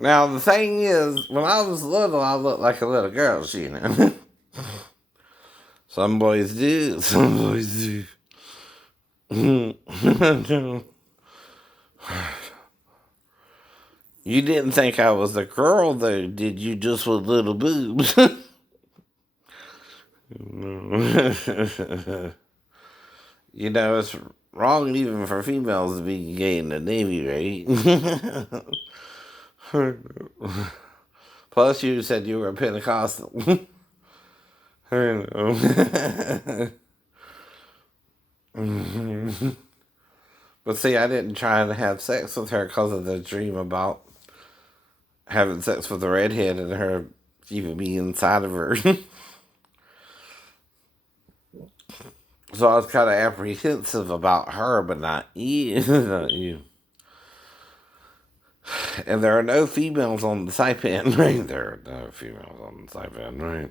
Now, the thing is, when I was little, I looked like a little girl, sheena. Some boys do, some boys do. You didn't think I was a girl, though, did you, just with little boobs? You know, it's wrong even for females to be gay in the Navy, right? Plus, you said you were a Pentecostal. I know. But see, I didn't try to have sex with her because of the dream about having sex with a redhead and her even be inside of her. So I was kind of apprehensive about her, but not you. Not you. And there are no females on the Saipan, right? There are no females on the Saipan, right?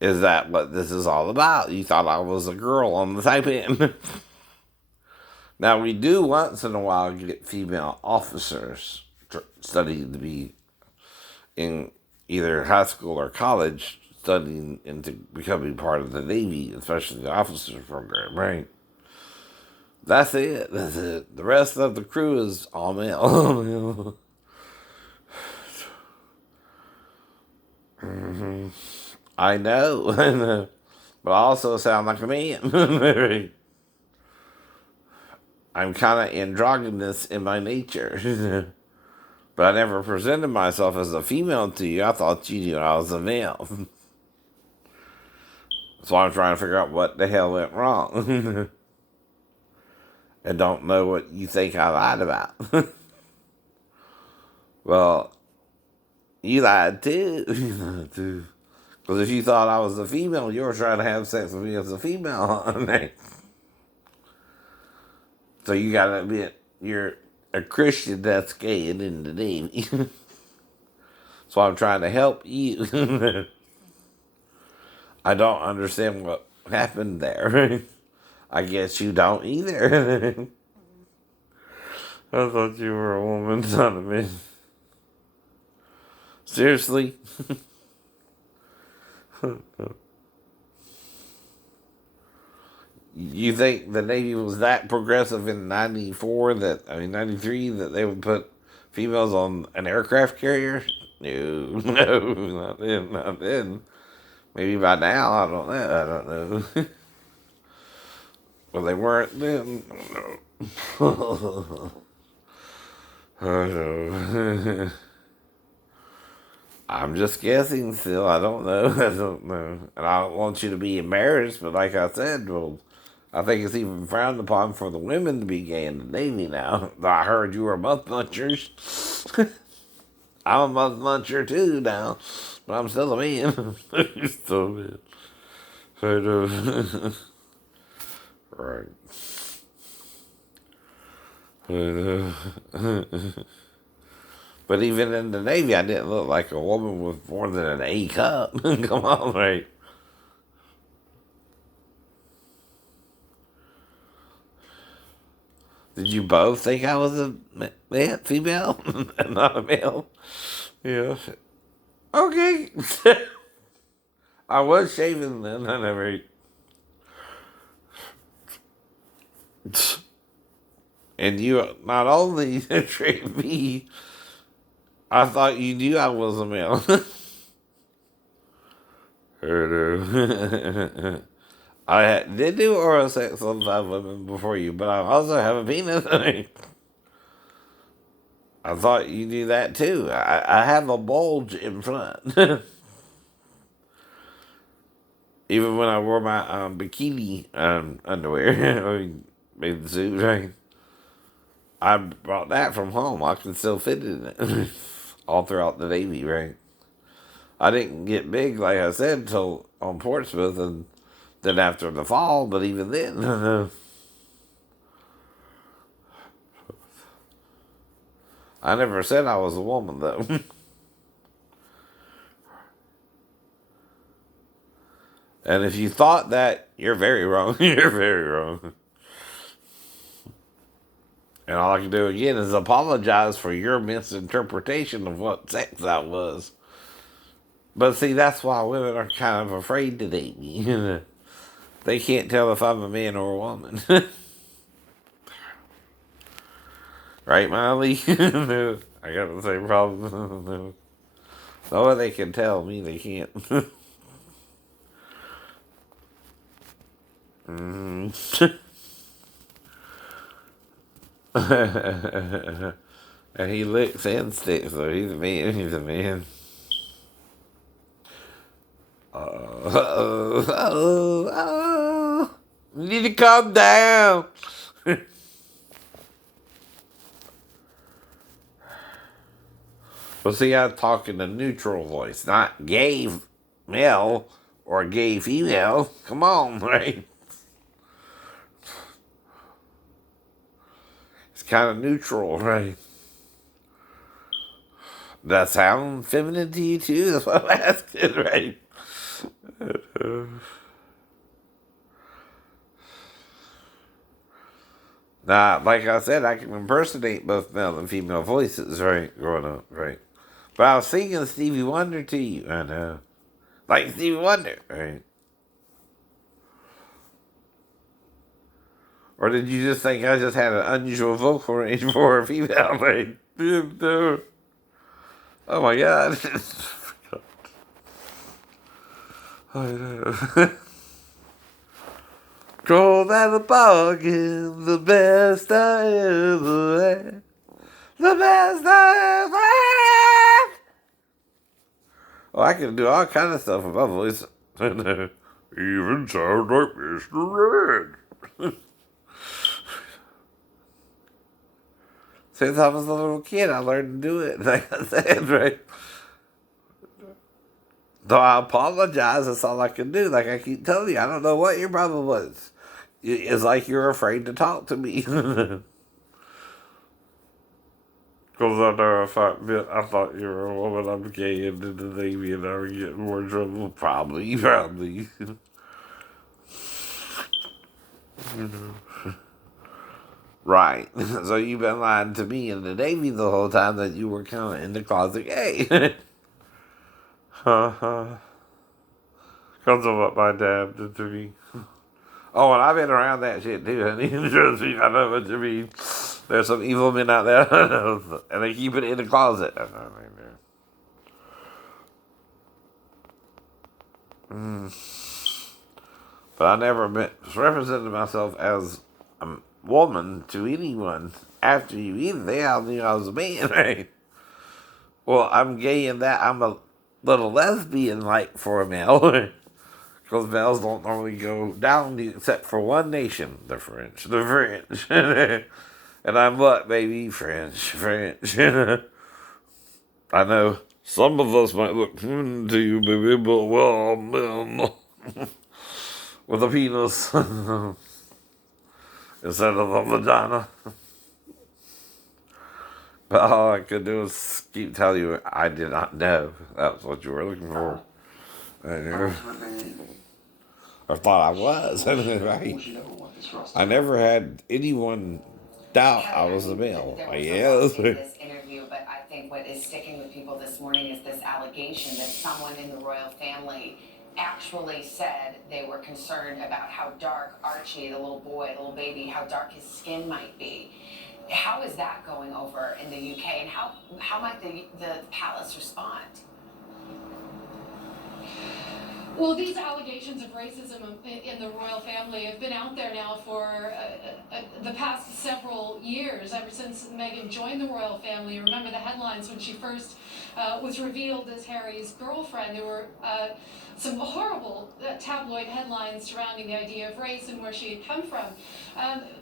Is that what this is all about? You thought I was a girl on the Saipan. Now, we do once in a while get female officers studying to be in either high school or college, studying into becoming part of the Navy, especially the officers program, right? That's it. That's it. The rest of the crew is all male. Hmm. I know, I know. But I also sound like a man. I'm kind of androgynous in my nature. But I never presented myself as a female to you. I thought you knew I was a male. So I'm trying to figure out what the hell went wrong. And don't know what you think I lied about. Well, you lied too. You lied too. Because if you thought I was a female, you were trying to have sex with me as a female. So you gotta admit, you're a Christian that's gay and in the Navy. So I'm trying to help you. I don't understand what happened there. I guess you don't either. I thought you were a woman, son of me. Seriously? You think the Navy was that progressive in 93, that they would put females on an aircraft carrier? No, no, not then, not then. Maybe by now, I don't know, I don't know. Well, they weren't then. I don't know. I'm just guessing still. I don't know. I don't know. And I don't want you to be embarrassed, but like I said, well, I think it's even frowned upon for the women to be gay in the Navy now. I heard you were month munchers. I'm a month muncher too now, but I'm still a man. Still a man. I know. Right. I know. But even in the Navy, I didn't look like a woman with more than an A cup. Come on, right? Did you both think I was a man, female, and not a male? Yeah. Okay. I was shaving then. I never. And you not only treated me, I thought you knew I was a male. Did do oral sex on 5 women before you, but I also have a penis. I thought you knew that too. I have a bulge in front. Even when I wore my bikini underwear, I mean, made the suit, right? I brought that from home. I can still fit in it. All throughout the Navy, right? I didn't get big, like I said, until on Portsmouth and then after the fall, but even then, I never said I was a woman, though. And if you thought that, you're very wrong. You're very wrong. And all I can do again is apologize for your misinterpretation of what sex I was. But see, that's why women are kind of afraid to date me. They can't tell if I'm a man or a woman. Right, Miley? No, I got the same problem. No. No, they can tell me, they can't. Mm. And he licks and sticks, so he's a man. He's a man. Oh. You need to calm down. Well, see, I'm talking a neutral voice, not gay male or gay female. Come on, right? It's kind of neutral, right? That sound feminine to you too? That's what I'm asking, right? Nah, like I said, I can impersonate both male and female voices, right? Growing up, right? But I was singing Stevie Wonder to you, I know. Like Stevie Wonder, right? Or did you just think I just had an unusual vocal range for a female, right? Oh my god. I know. Cold at a bargain, the best I ever had. The best I ever had. Oh, I can do all kind of stuff with my voice. Even sound like Mr. Red. Since I was a little kid, I learned to do it. Like I said, right? So I apologize. That's all I can do. Like I keep telling you, I don't know what your problem was. It's like you're afraid to talk to me. Because I know I thought you were a woman, I'm gay and in the Navy and I would get in more trouble. Probably. Right. So you've been lying to me in the Navy the whole time that you were kind of in the closet gay. Because of what my dad did to me. Oh, and I've been around that shit too, honey. Trust me, I know what you mean. There's some evil men out there, and they keep it in the closet. But I never misrepresented myself as a woman to anyone after you either. They all knew I was a man, right? Well, I'm gay in that I'm a little lesbian like for a male. Because males don't normally go down except for one nation, the French. The French. And I'm what, baby? French. I know some of us might look to you, baby, but well, man, with a penis instead of a vagina. But all I could do is keep telling you I did not know that's what you were looking for. I knew. I thought I was, right? I never had anyone doubt I was a male. Yes. This interview, but I think what is sticking with people this morning is this allegation that someone in the royal family actually said they were concerned about how dark Archie, the little boy, the little baby, how dark his skin might be. How is that going over in the UK, and how might the palace respond? Well, these allegations of racism in the royal family have been out there now for the past several years, ever since Meghan joined the royal family. Remember the headlines when she first was revealed as Harry's girlfriend. There were some horrible tabloid headlines surrounding the idea of race and where she had come from.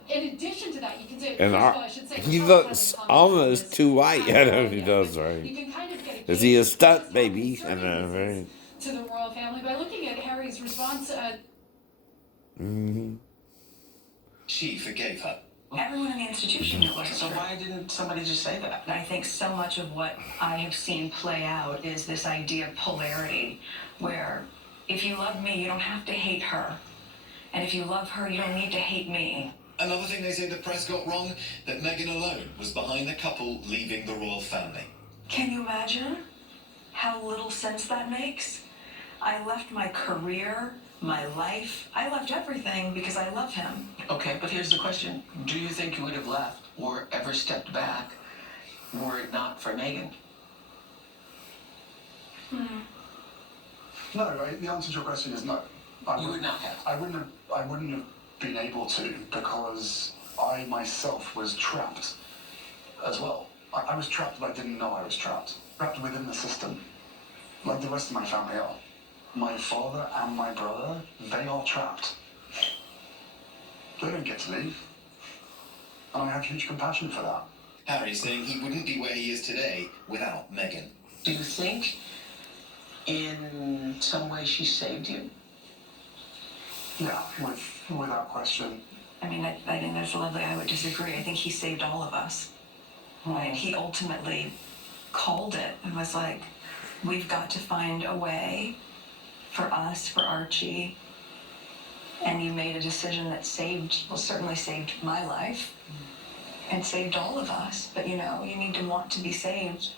In addition to that, you can say, And first of all, I should say, he looks almost too white. I know he does, right? You can kind of get a Is he a gauge stunt baby? I know, right? To the royal family by looking at Harry's response. She forgave her. Everyone in the institution knew what. So why didn't somebody just say that? I think so much of what I have seen play out is this idea of polarity, where if you love me, you don't have to hate her. And if you love her, you don't need to hate me. Another thing they say the press got wrong, that Meghan alone was behind the couple leaving the royal family. Can you imagine how little sense that makes? I left my career, my life. I left everything because I love him. Okay, but here's the question. Do you think you would have left or ever stepped back were it not for Meghan? No, the answer to your question is no. You would not have. I wouldn't have been able to, because I myself was trapped as well. I was trapped, but I didn't know I was trapped. Trapped within the system, like the rest of my family are. My father and my brother, they are trapped. They don't get to leave. And I have huge compassion for that. Harry saying he wouldn't be where he is today without Meghan. Do you think in some way she saved you? Yeah, without question. I mean, I think that's lovely. I would disagree. I think he saved all of us. Right? He ultimately called it and was like, we've got to find a way for us, for Archie. And you made a decision that certainly saved my life and saved all of us. But you need to want to be saved.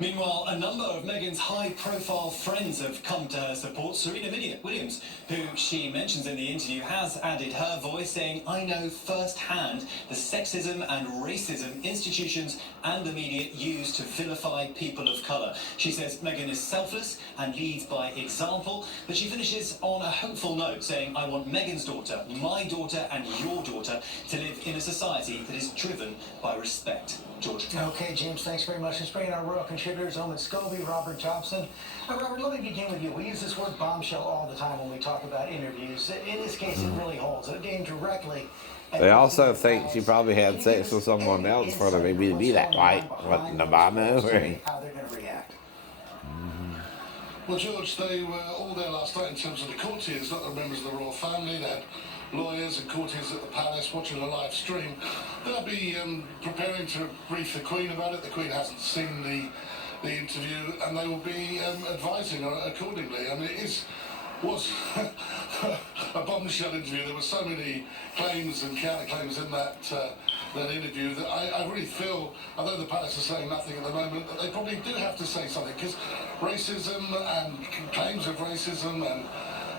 Meanwhile, a number of Meghan's high-profile friends have come to her support. Serena Williams, who she mentions in the interview, has added her voice, saying, "I know firsthand the sexism and racism institutions and the media use to vilify people of colour." She says Meghan is selfless and leads by example, but she finishes on a hopeful note, saying, "I want Meghan's daughter, my daughter and your daughter to live in a society that is driven by respect." George. Okay, James, thanks very much. Let's bring in our royal contributors, Owen Scobie, Robert Jobson. Robert, let me begin with you. We use this word bombshell all the time when we talk about interviews. In this case, it really holds. It aimed directly. They also think she probably had sex with someone else for the baby to be that white. What in the bomb How they're going to react. Well, George, they were all there last night in terms of the courtiers, not the members of the royal family. They had lawyers and courtiers at the palace watching a live stream. They'll be preparing to brief the Queen about it. The Queen hasn't seen the interview, and they will be advising her accordingly. I mean, was a bombshell interview. There were so many claims and counterclaims in that interview that I really feel, although the palace is saying nothing at the moment, that they probably do have to say something, because racism and claims of racism and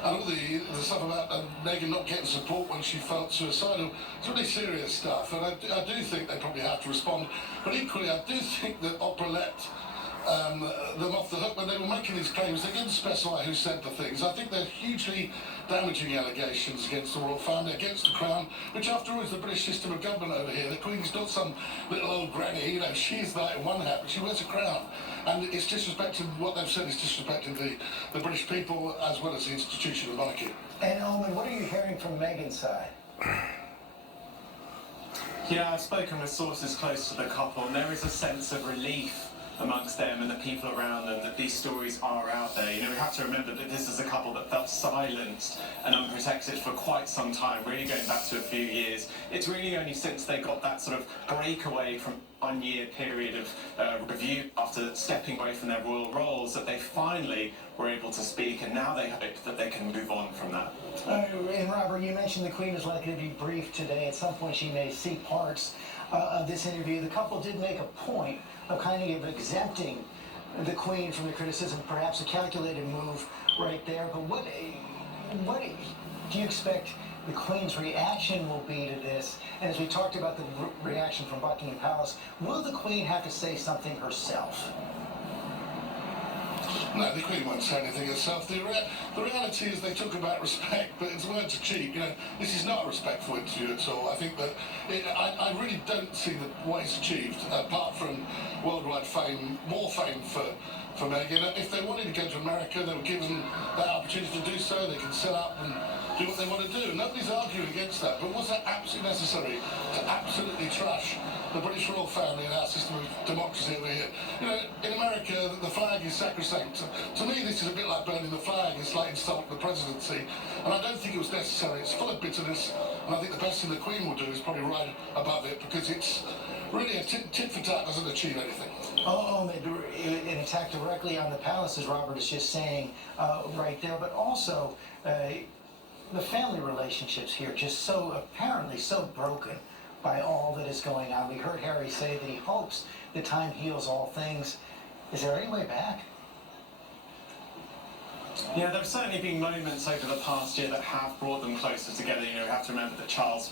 all the stuff about Meghan not getting support when she felt suicidal, it's really serious stuff, and I do think they probably have to respond. But equally, I do think that Oprah let them off the hook when they were making these claims. They didn't specify who said the things. I think they're hugely damaging allegations against the royal family, against the crown, which after all is the British system of government over here. The Queen's not some little old granny, she's like one hat, but she wears a crown. And it's disrespecting, what they've said is disrespecting the British people as well as the institution of monarchy. And Owen, what are you hearing from Meghan's side? Yeah, I've spoken with sources close to the couple, and there is a sense of relief amongst them and the people around them that these stories are out there. We have to remember that this is a couple that felt silenced and unprotected for quite some time, really going back to a few years. It's really only since they got that sort of breakaway from 1 year period of review after stepping away from their royal roles that they finally were able to speak, and now they hope that they can move on from that. And Robert, you mentioned the Queen is likely to be briefed today. At some point she may see parts of this interview. The couple did make a point of kind of exempting the Queen from the criticism, perhaps a calculated move right there. But what do you expect the Queen's reaction will be to this? And as we talked about the reaction from Buckingham Palace, will the Queen have to say something herself? No, the Queen won't say anything herself. The reality is they talk about respect, but it's words are cheap. This is not a respectful interview at all. I think that I really don't see what he's achieved, apart from worldwide fame, more fame for Meghan. If they wanted to go to America, they were given that opportunity to do so. They can set up and do what they want to do. Nobody's arguing against that. But was that absolutely necessary to absolutely trash the British royal family and our system of democracy over here? In America, the flag is sacrosanct. To me, this is a bit like burning the flag. It's like insulting the presidency. And I don't think it was necessary. It's full of bitterness. And I think the best thing the Queen will do is probably ride above it, because it's really a tit for tat, doesn't achieve anything. An attack directly on the palace, as Robert is just saying right there, but also the family relationships here just so apparently so broken by all that is going on. We heard Harry say that he hopes that time heals all things. Is there any way back? Yeah, there have certainly been moments over the past year that have brought them closer together. You know, we have to remember that Charles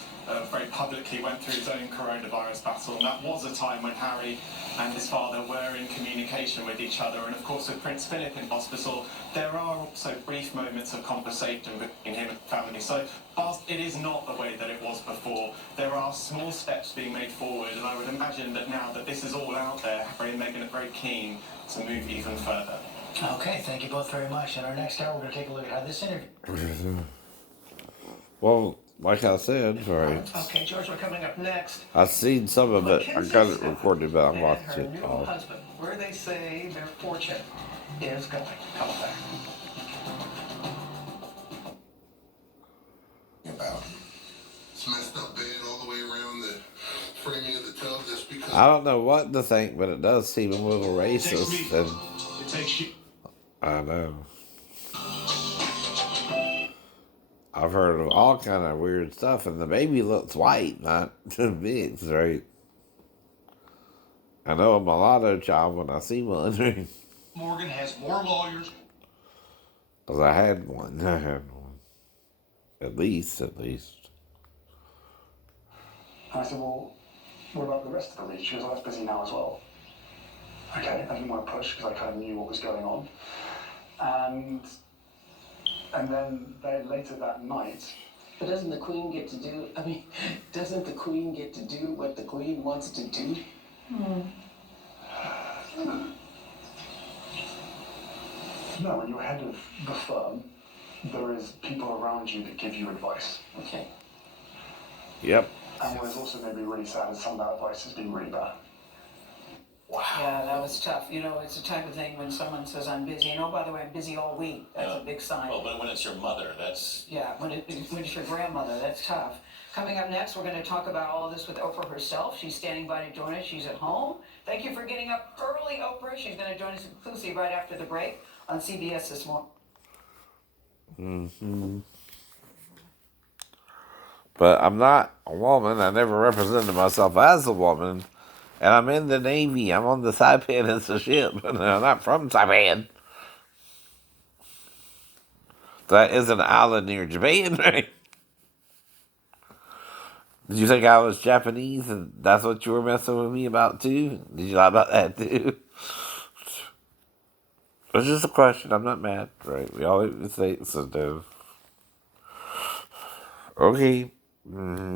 very publicly went through his own coronavirus battle, and that was a time when Harry and his father were in communication with each other. And of course, with Prince Philip in hospital, there are also brief moments of conversation between him and family. So, whilst it is not the way that it was before, there are small steps being made forward, and I would imagine that now that this is all out there, Harry and Meghan are very keen to move even further. Okay, thank you both very much. In our next hour, we're going to take a look at how this interview. Well, like I said, right. Okay, George, we're coming up next. I've seen some of it. I got it recorded, but I'm And watching her it new all. husband, where they say their fortune is going. Coming back. About it's messed up bed all the way around the framing of the tub just because. I don't know what to think, but it does seem a little racist. And It takes you. I know. I've heard of all kind of weird stuff, and the baby looks white, not mixed, right? I know a mulatto child when I see one. Morgan has more lawyers. Because I had one. I had one. At least. I said, well, what about the rest of the league? She goes, oh, that's busy now as well. Okay, I didn't want to push because I kind of knew what was going on. And then later that night. But doesn't the Queen get to do, doesn't the Queen get to do what the Queen wants to do? No, when you're head of the firm, there is people around you that give you advice. Okay. Yep. And what is also maybe really sad is some of that advice has been really bad. Yeah, that was tough. You know, it's the type of thing when someone says, I'm busy. And oh, by the way, I'm busy all week. That's a big sign. Well, but when it's your mother, that's... Yeah, when it's your grandmother, that's tough. Coming up next, we're going to talk about all of this with Oprah herself. She's standing by to join us. She's at home. Thank you for getting up early, Oprah. She's going to join us exclusively right after the break on CBS this morning. Mm-hmm. But I'm not a woman. I never represented myself as a woman. And I'm in the Navy. I'm on the Saipan as a ship. I'm not from Saipan. That is an island near Japan, right? Did you think I was Japanese and that's what you were messing with me about too? Did you lie about that too? It's just a question. I'm not mad, right? We all make mistakes, so okay. Mm-hmm.